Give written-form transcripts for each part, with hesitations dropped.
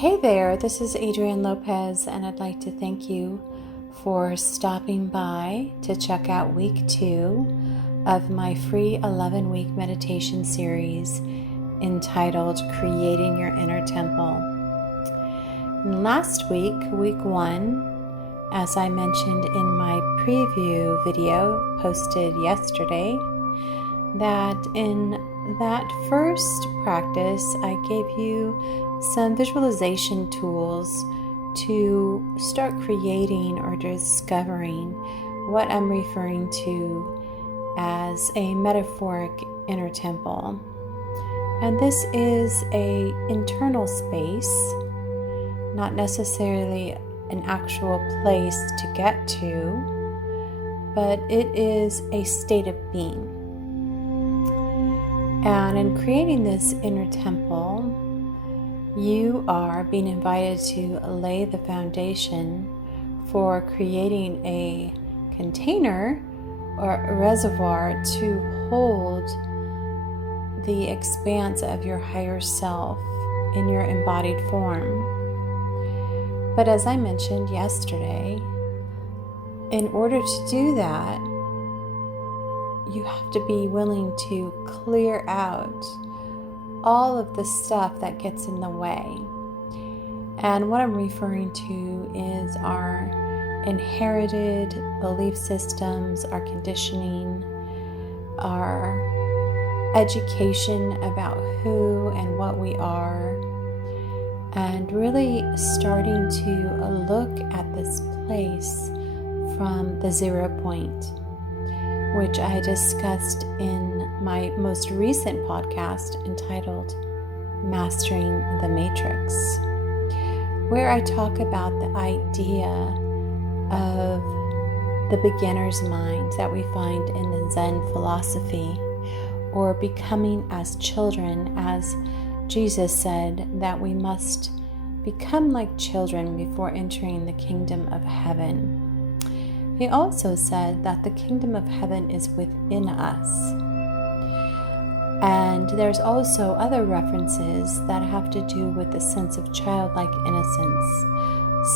Hey there, this is Adrienne Lopez, and I'd like to thank you for stopping by to check out week 2 of my free 11-week meditation series entitled Creating Your Inner Temple. Last week, week 1, as I mentioned in my preview video posted yesterday, that in that first practice, I gave you some visualization tools to start creating or discovering what I'm referring to as a metaphoric inner temple. And this is an internal space, not necessarily an actual place to get to, but it is a state of being. And in creating this inner temple, you are being invited to lay the foundation for creating a container or a reservoir to hold the expanse of your higher self in your embodied form. But as I mentioned yesterday, in order to do that, you have to be willing to clear out all of the stuff that gets in the way. And what I'm referring to is our inherited belief systems, our conditioning, our education about who and what we are, and really starting to look at this place from the 0 point, which I discussed in my most recent podcast entitled Mastering the Matrix, where I talk about the idea of the beginner's mind that we find in the Zen philosophy, or becoming as children, as Jesus said that we must become like children before entering the kingdom of heaven. He also said that the kingdom of heaven is within us. And there's also other references that have to do with the sense of childlike innocence,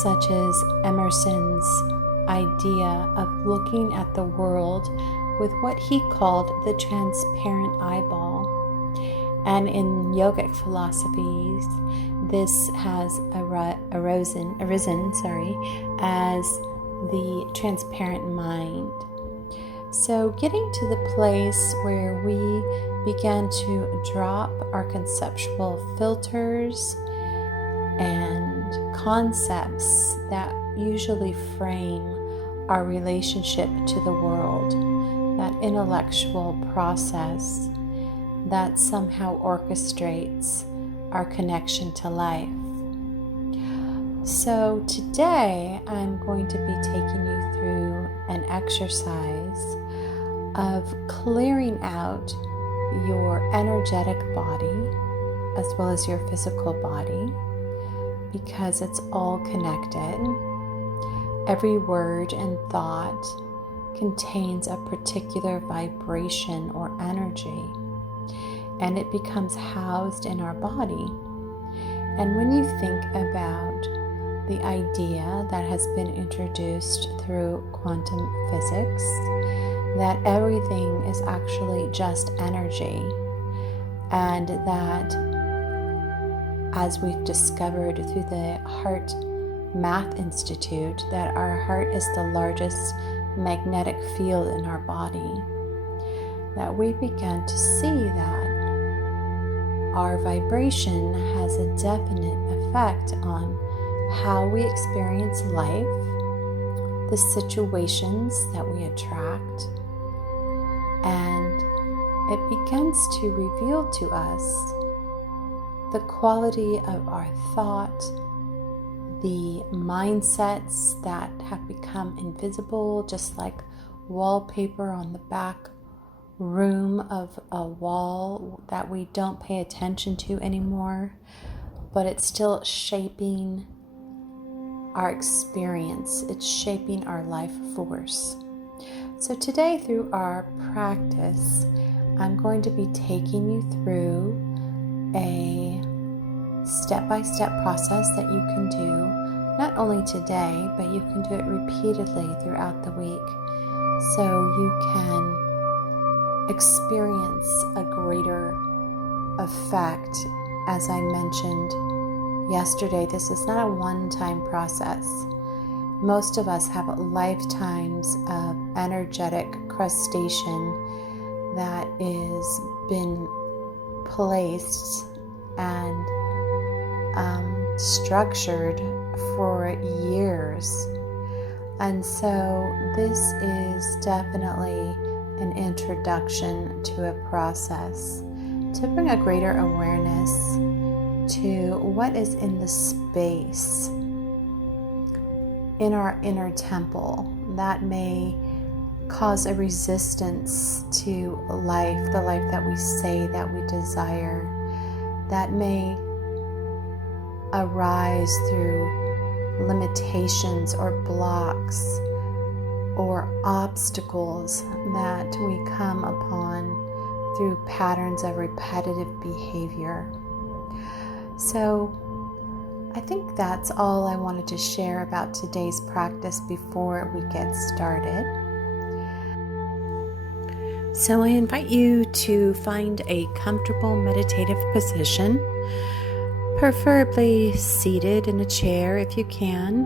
such as Emerson's idea of looking at the world with what he called the transparent eyeball. And in yogic philosophies, this has arisen as the transparent mind. So getting to the place where we begin to drop our conceptual filters and concepts that usually frame our relationship to the world, that intellectual process that somehow orchestrates our connection to life. So today I'm going to be taking you through an exercise of clearing out your energetic body as well as your physical body, because it's all connected. Every word and thought contains a particular vibration or energy, and it becomes housed in our body. And when you think about the idea that has been introduced through quantum physics, that everything is actually just energy, and that, as we've discovered through the Heart Math Institute, that our heart is the largest magnetic field in our body, that we begin to see that our vibration has a definite effect on how we experience life, the situations that we attract, and it begins to reveal to us the quality of our thought, the mindsets that have become invisible, just like wallpaper on the back room of a wall that we don't pay attention to anymore, but it's still shaping our experience. It's shaping our life force. So today, through our practice, I'm going to be taking you through a step-by-step process that you can do, not only today, but you can do it repeatedly throughout the week, so you can experience a greater effect. As I mentioned yesterday, this is not a one-time process. Most of us have lifetimes of energetic crustacean that is been placed and structured for years. And so this is definitely an introduction to a process to bring a greater awareness to what is in the space in our inner temple that may cause a resistance to life, the life that we say that we desire, that may arise through limitations or blocks or obstacles that we come upon through patterns of repetitive behavior. So I think that's all I wanted to share about today's practice before we get started. So I invite you to find a comfortable meditative position, preferably seated in a chair if you can,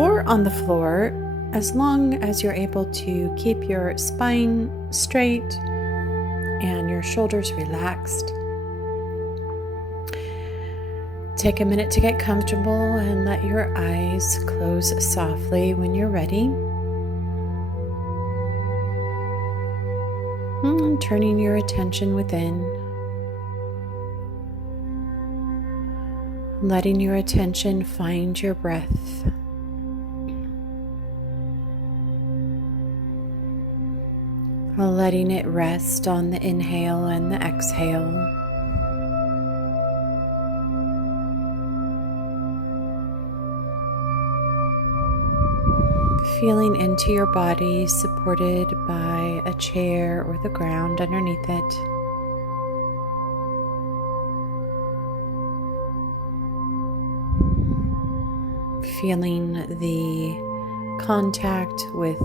or on the floor, as long as you're able to keep your spine straight and your shoulders relaxed. Take a minute to get comfortable and let your eyes close softly when you're ready. And turning your attention within. Letting your attention find your breath. Letting it rest on the inhale and the exhale. Feeling into your body supported by a chair or the ground underneath it. Feeling the contact with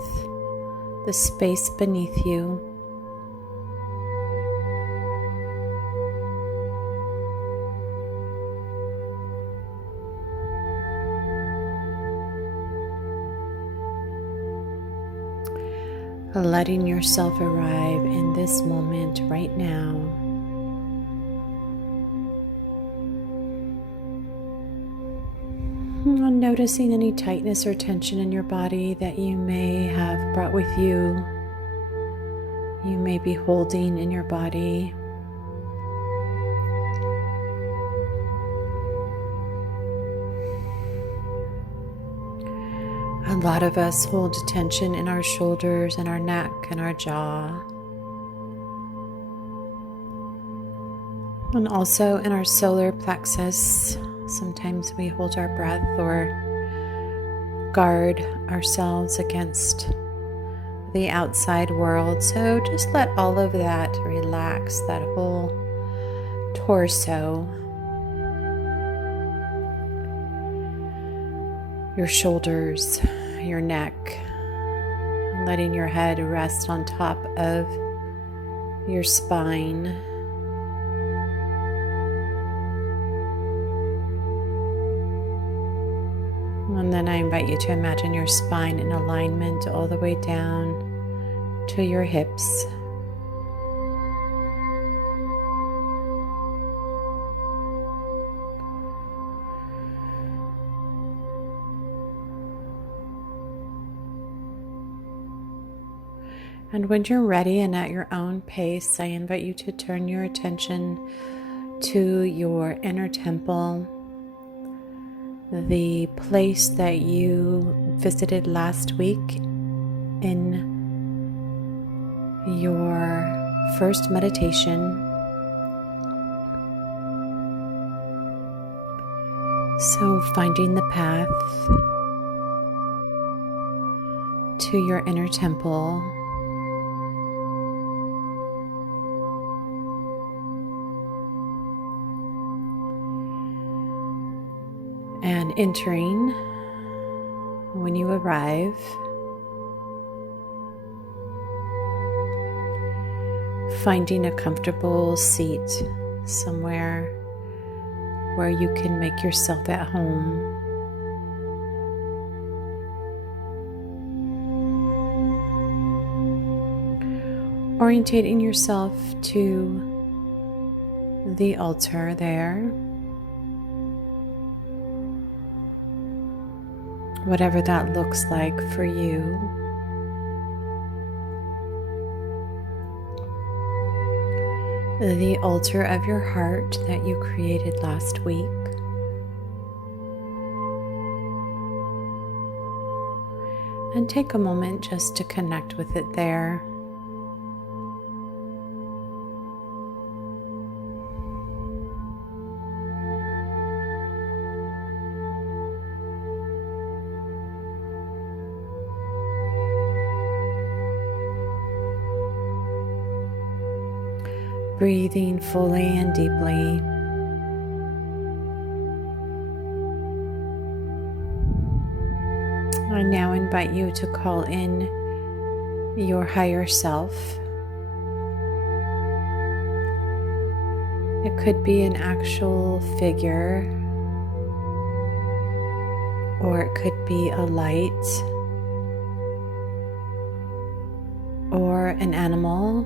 the space beneath you. Letting yourself arrive in this moment right now. Noticing any tightness or tension in your body that you may have brought with you. You may be holding in your body. A lot of us hold tension in our shoulders and our neck and our jaw. And also in our solar plexus. Sometimes we hold our breath or guard ourselves against the outside world. So just let all of that relax, that whole torso. Your shoulders, your neck, letting your head rest on top of your spine. And then I invite you to imagine your spine in alignment all the way down to your hips. And when you're ready and at your own pace, I invite you to turn your attention to your inner temple, the place that you visited last week in your first meditation. So finding the path to your inner temple. And entering, when you arrive, finding a comfortable seat somewhere where you can make yourself at home. Orientating yourself to the altar there, whatever that looks like for you. The altar of your heart that you created last week. And take a moment just to connect with it there. Breathing fully and deeply. I now invite you to call in your higher self. It could be an actual figure, or it could be a light, or an animal.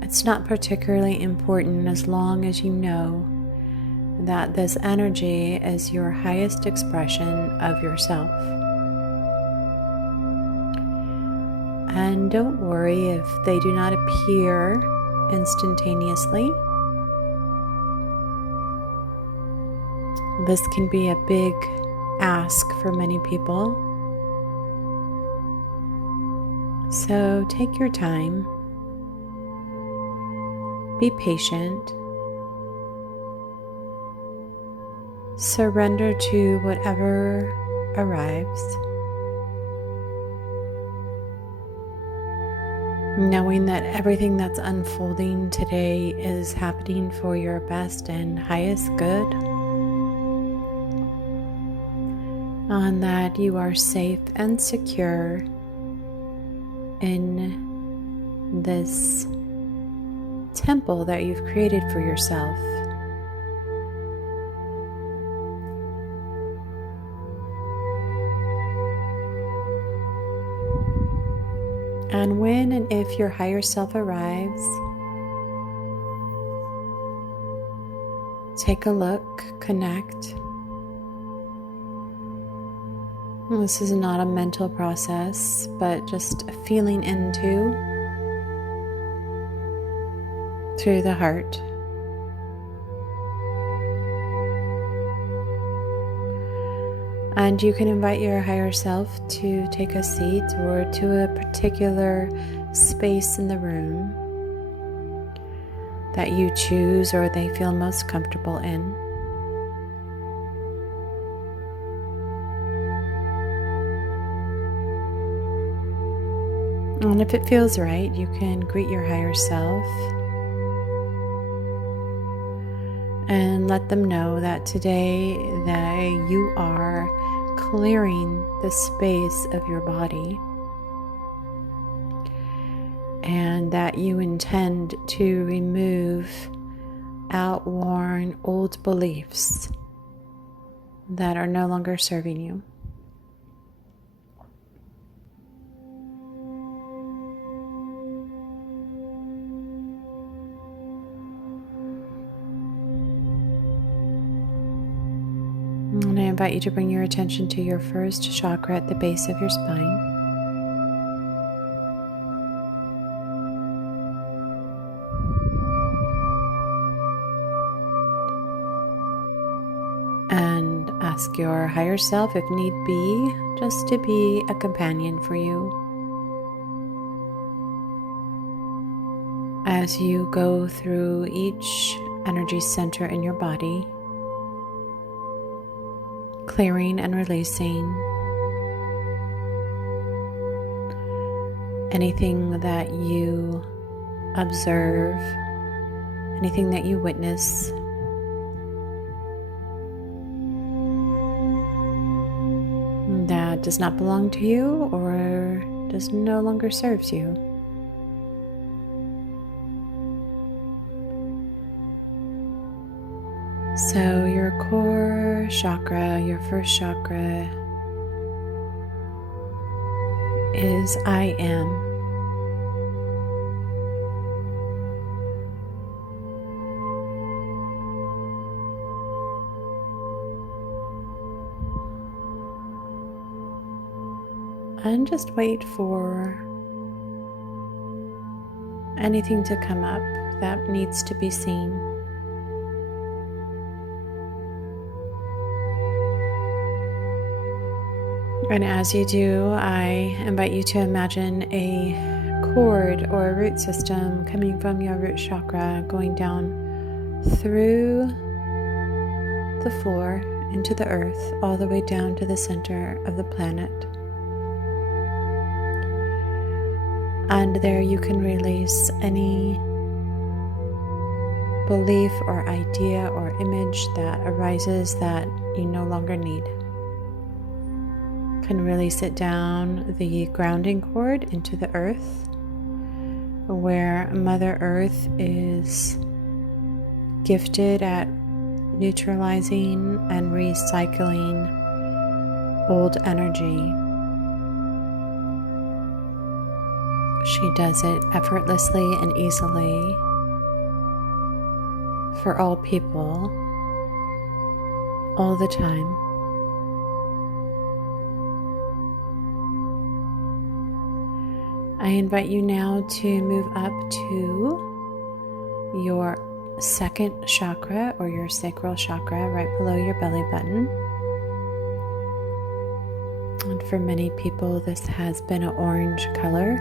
It's not particularly important as long as you know that this energy is your highest expression of yourself. And don't worry if they do not appear instantaneously. This can be a big ask for many people. So take your time. Be patient. Surrender to whatever arrives, knowing that everything that's unfolding today is happening for your best and highest good, and that you are safe and secure in this temple that you've created for yourself. And when and if your higher self arrives, take a look, connect. This is not a mental process, but just a feeling into through the heart. And you can invite your higher self to take a seat or to a particular space in the room that you choose or they feel most comfortable in. And if it feels right, you can greet your higher self and let them know that today that you are clearing the space of your body and that you intend to remove outworn old beliefs that are no longer serving you. And I invite you to bring your attention to your first chakra at the base of your spine. And ask your higher self, if need be, just to be a companion for you as you go through each energy center in your body, clearing and releasing anything that you observe, anything that you witness that does not belong to you or does no longer serves you. So your core chakra, your first chakra, is I am. And just wait for anything to come up that needs to be seen. And as you do, I invite you to imagine a cord or a root system coming from your root chakra, going down through the floor into the earth, all the way down to the center of the planet. And there you can release any belief or idea or image that arises that you no longer need. Can release it down the grounding cord into the earth, where Mother Earth is gifted at neutralizing and recycling old energy. She does it effortlessly and easily for all people, all the time. I invite you now to move up to your second chakra or your sacral chakra right below your belly button. And for many people, this has been an orange color.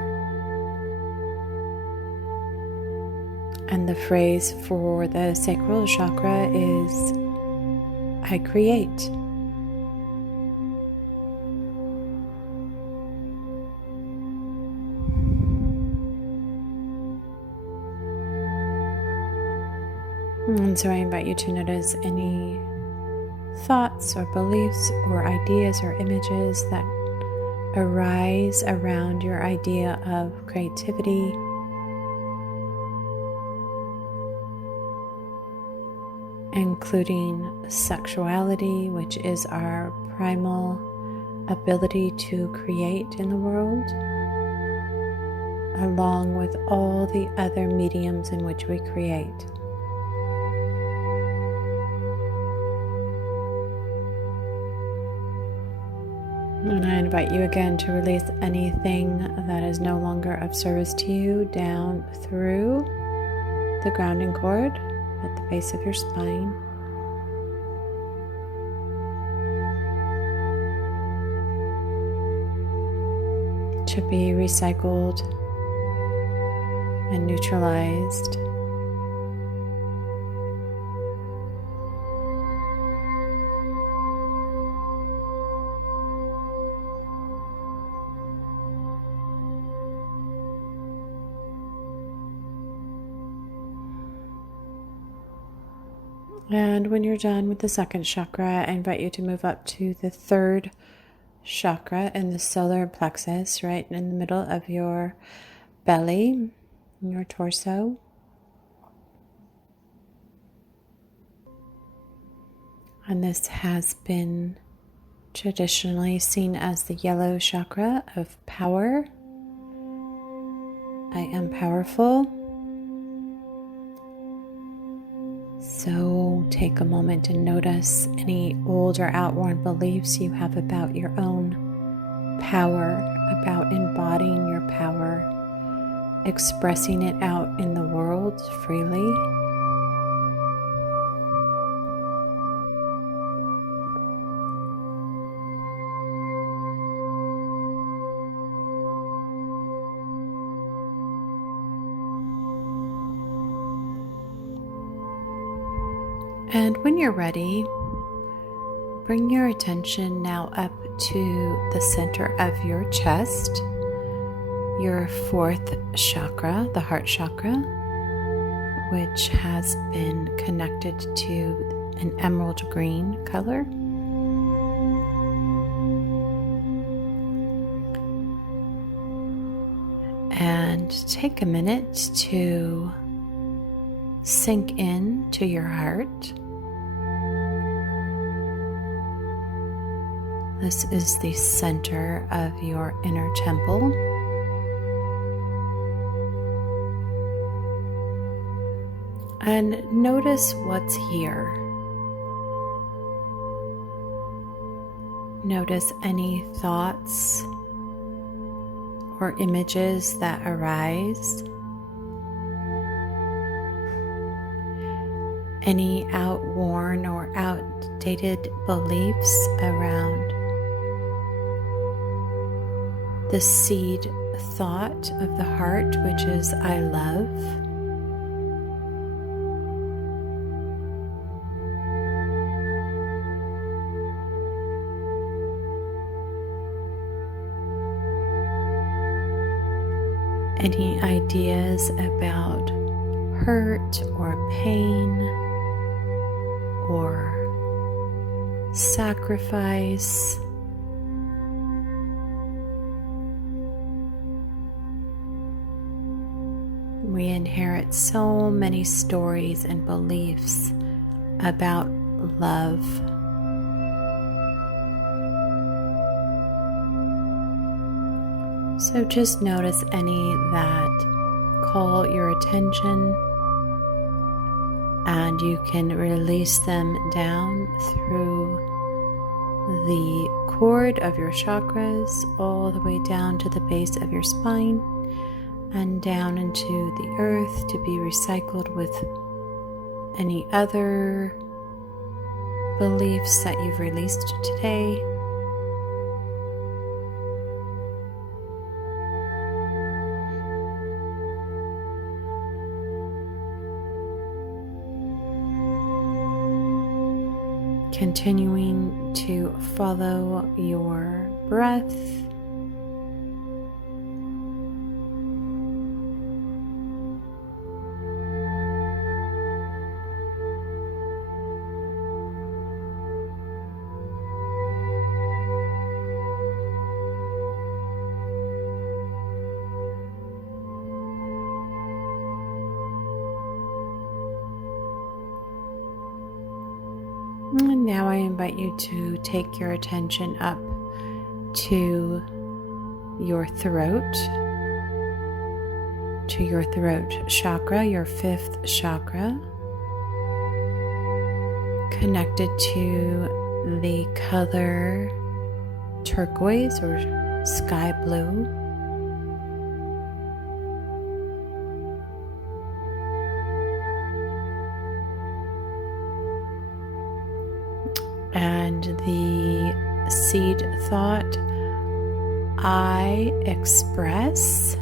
And the phrase for the sacral chakra is, I create. And so I invite you to notice any thoughts or beliefs or ideas or images that arise around your idea of creativity, including sexuality, which is our primal ability to create in the world, along with all the other mediums in which we create. And I invite you again to release anything that is no longer of service to you down through the grounding cord at the base of your spine. To be recycled and neutralized. And when you're done with the second chakra, I invite you to move up to the third chakra in the solar plexus, right in the middle of your belly, your torso. And this has been traditionally seen as the yellow chakra of power. I am powerful. So take a moment to notice any old or outworn beliefs you have about your own power, about embodying your power, expressing it out in the world freely. And when you're ready, bring your attention now up to the center of your chest, your fourth chakra, the heart chakra, which has been connected to an emerald green color. And take a minute to sink in to your heart. This is the center of your inner temple. And notice what's here. Notice any thoughts or images that arise. Any outworn or outdated beliefs around the seed thought of the heart, which is I love. Any ideas about hurt or pain or sacrifice. We inherit so many stories and beliefs about love. So just notice any that call your attention, and you can release them down through the cord of your chakras, all the way down to the base of your spine and down into the earth to be recycled with any other beliefs that you've released today. Continuing to follow your breath. And now I invite you to take your attention up to your throat chakra, your fifth chakra, connected to the color turquoise or sky blue. And the seed thought, I express.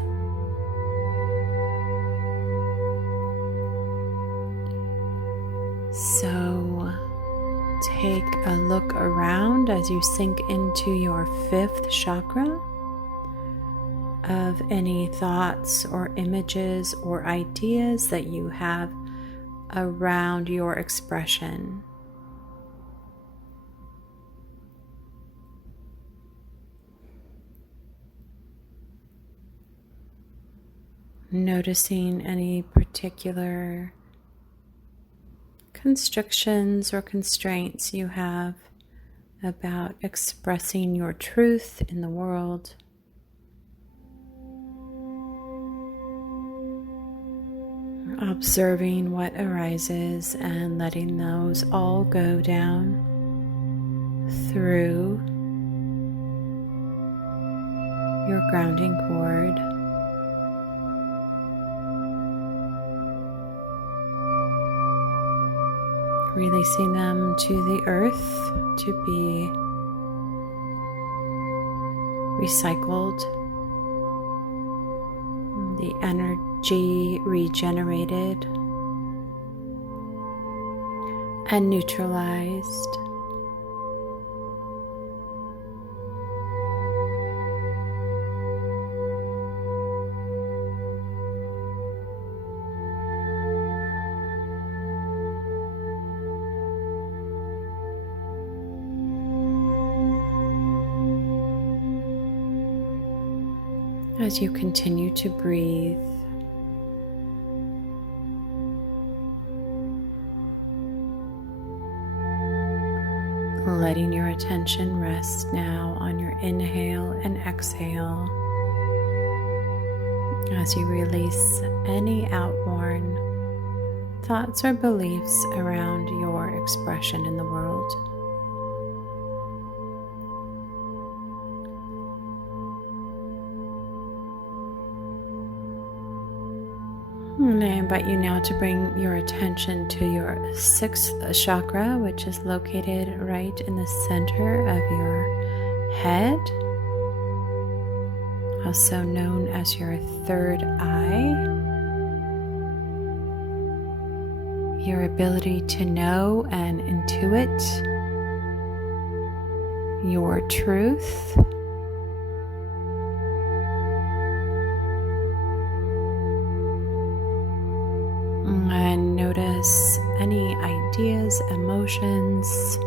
So take a look around as you sink into your fifth chakra of any thoughts or images or ideas that you have around your expression. Noticing any particular constrictions or constraints you have about expressing your truth in the world. Observing what arises and letting those all go down through your grounding cord. Releasing them to the earth to be recycled, the energy regenerated and neutralized. As you continue to breathe, letting your attention rest now on your inhale and exhale as you release any outworn thoughts or beliefs around your expression in the world. And I invite you now to bring your attention to your sixth chakra, which is located right in the center of your head, also known as your third eye. Your ability to know and intuit your truth. And notice any ideas, emotions,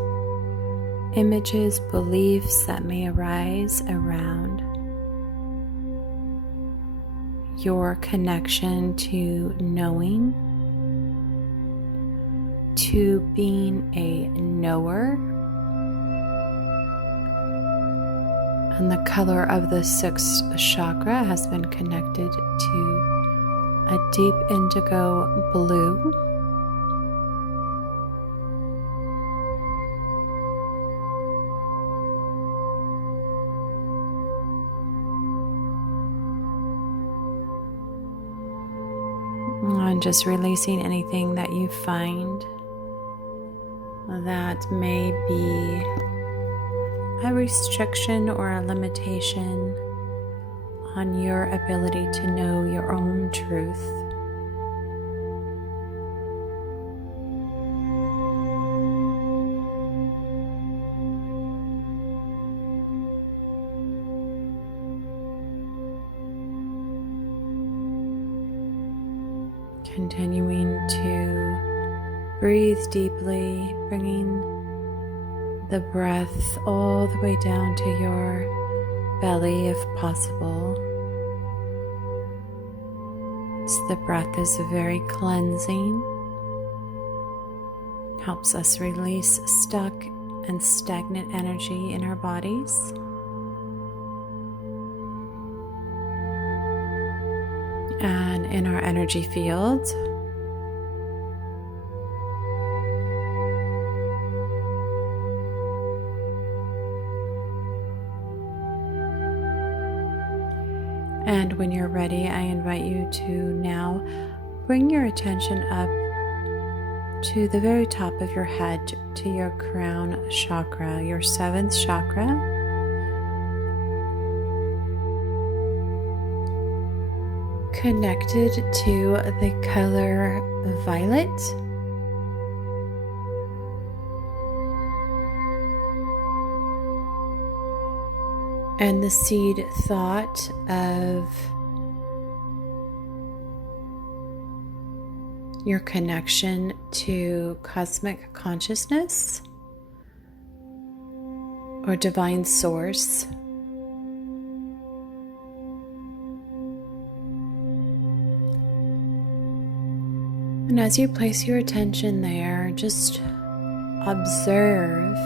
images, beliefs that may arise around your connection to knowing, to being a knower. And the color of the sixth chakra has been connected to a deep indigo blue. And just releasing anything that you find that may be a restriction or a limitation on your ability to know your own truth. Continuing to breathe deeply, bringing the breath all the way down to your belly if possible. The breath is very cleansing, helps us release stuck and stagnant energy in our bodies. And in our energy field. And when you're ready, I invite you to now bring your attention up to the very top of your head, to your crown chakra, your seventh chakra. Connected to the color violet. And the seed thought of your connection to cosmic consciousness or divine source. And as you place your attention there, just observe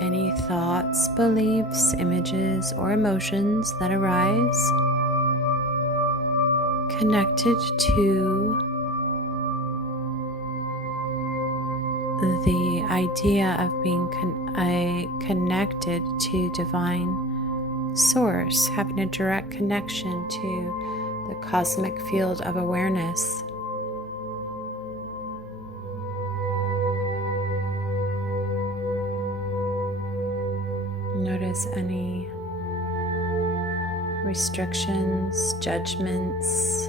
any thoughts, beliefs, images, or emotions that arise connected to the idea of being connected to divine source, having a direct connection to the cosmic field of awareness. Notice any restrictions, judgments,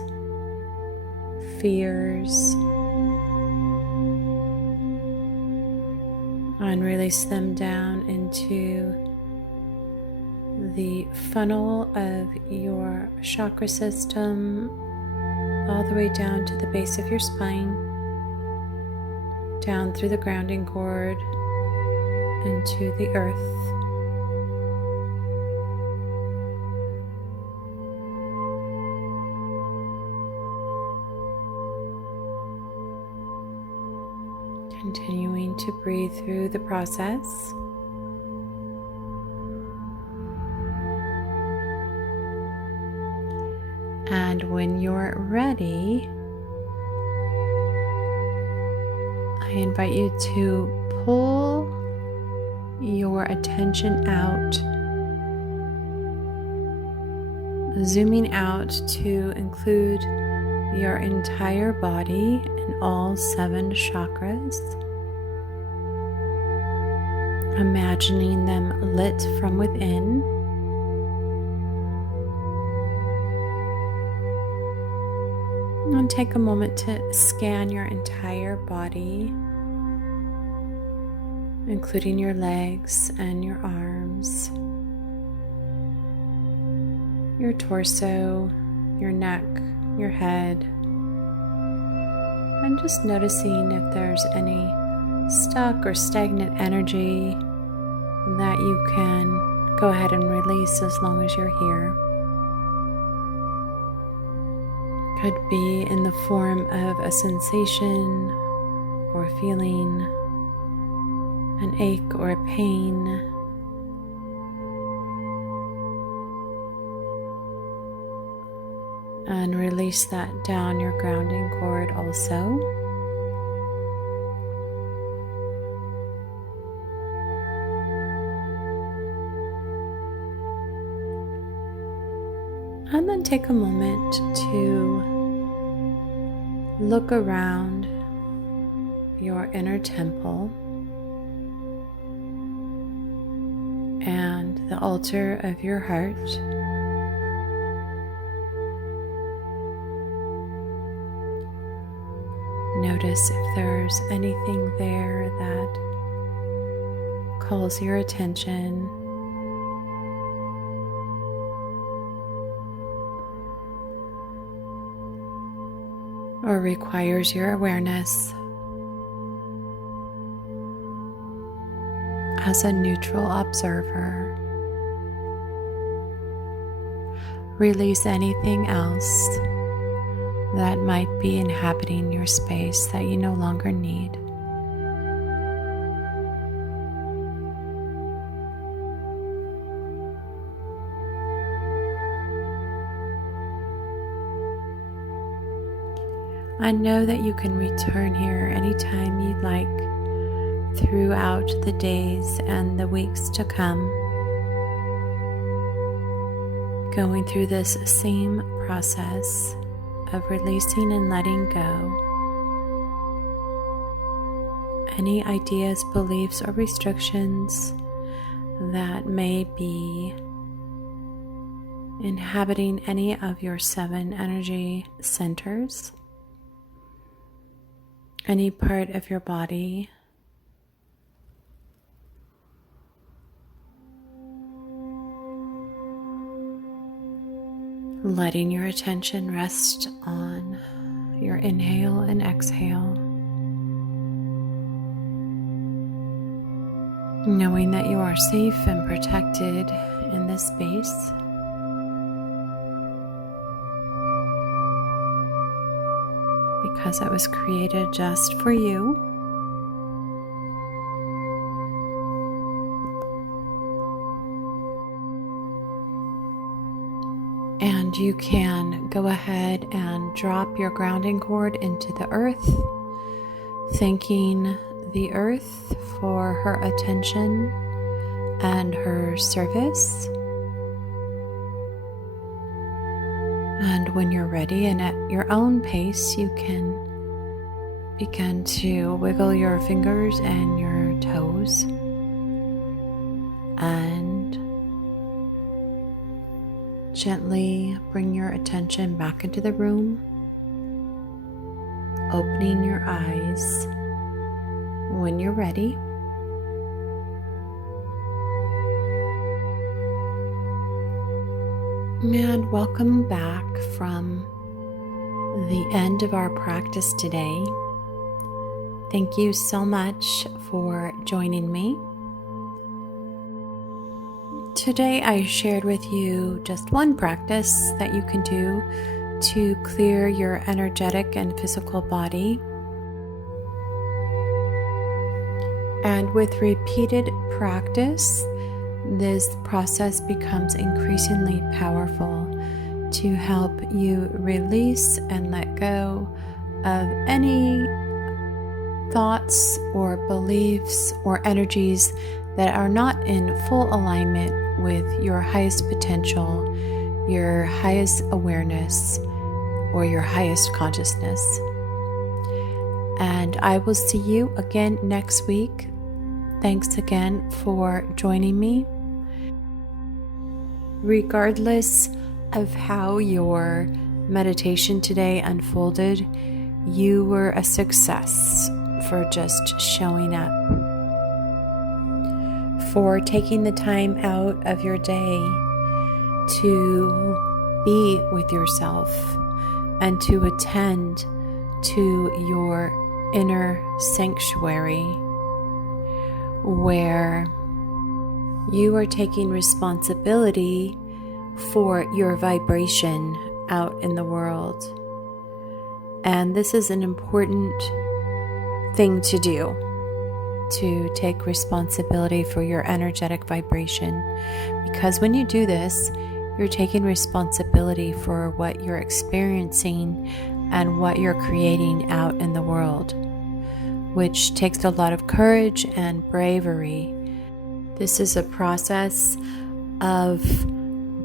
fears, and release them down into the funnel of your chakra system, all the way down to the base of your spine, down through the grounding cord into the earth. Continuing to breathe through the process. And when you're ready, I invite you to pull your attention out, zooming out to include your entire body and all 7 chakras, imagining them lit from within. And take a moment to scan your entire body, including your legs and your arms, your torso, your neck, your head, and just noticing if there's any stuck or stagnant energy that you can go ahead and release as long as you're here. Could be in the form of a sensation or feeling, an ache or a pain. And release that down your grounding cord also. And then take a moment to look around your inner temple and the altar of your heart. Notice if there's anything there that calls your attention. Or requires your awareness. As a neutral observer, release anything else that might be inhabiting your space that you no longer need. I know that you can return here anytime you'd like throughout the days and the weeks to come, going through this same process of releasing and letting go any ideas, beliefs, or restrictions that may be inhabiting any of your 7 energy centers, any part of your body. Letting your attention rest on your inhale and exhale. Knowing that you are safe and protected in this space. Because it was created just for you. And you can go ahead and drop your grounding cord into the earth, thanking the earth for her attention and her service. And when you're ready and at your own pace, you can begin to wiggle your fingers and your toes and gently bring your attention back into the room, opening your eyes when you're ready. And welcome back from the end of our practice today. Thank you so much for joining me. Today I shared with you just one practice that you can do to clear your energetic and physical body. And with repeated practice, this process becomes increasingly powerful to help you release and let go of any thoughts or beliefs or energies that are not in full alignment with your highest potential, your highest awareness, or your highest consciousness. And I will see you again next week. Thanks again for joining me. Regardless of how your meditation today unfolded, you were a success for just showing up, for taking the time out of your day to be with yourself and to attend to your inner sanctuary, where you are taking responsibility for your vibration out in the world. And this is an important thing to do, to take responsibility for your energetic vibration. Because when you do this, you're taking responsibility for what you're experiencing and what you're creating out in the world, which takes a lot of courage and bravery. This is a process of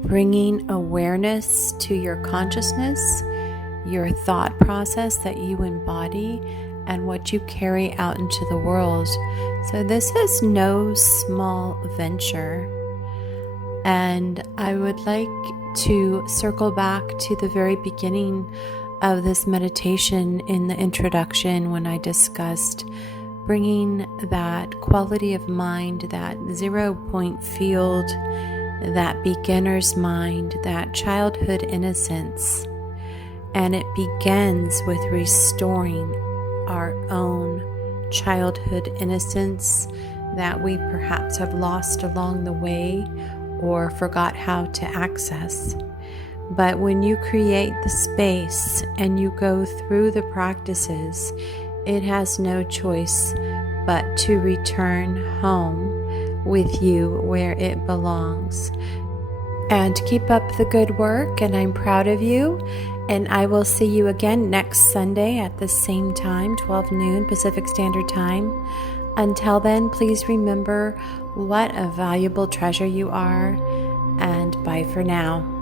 bringing awareness to your consciousness, your thought process that you embody, and what you carry out into the world. So this is no small venture. And I would like to circle back to the very beginning of this meditation in the introduction, when I discussed bringing that quality of mind, that 0 point field, that beginner's mind, that childhood innocence. And it begins with restoring our own childhood innocence that we perhaps have lost along the way or forgot how to access. But when you create the space and you go through the practices, it has no choice but to return home with you where it belongs. And keep up the good work, and I'm proud of you. And I will see you again next Sunday at the same time, 12 noon Pacific Standard Time. Until then, please remember what a valuable treasure you are, and bye for now.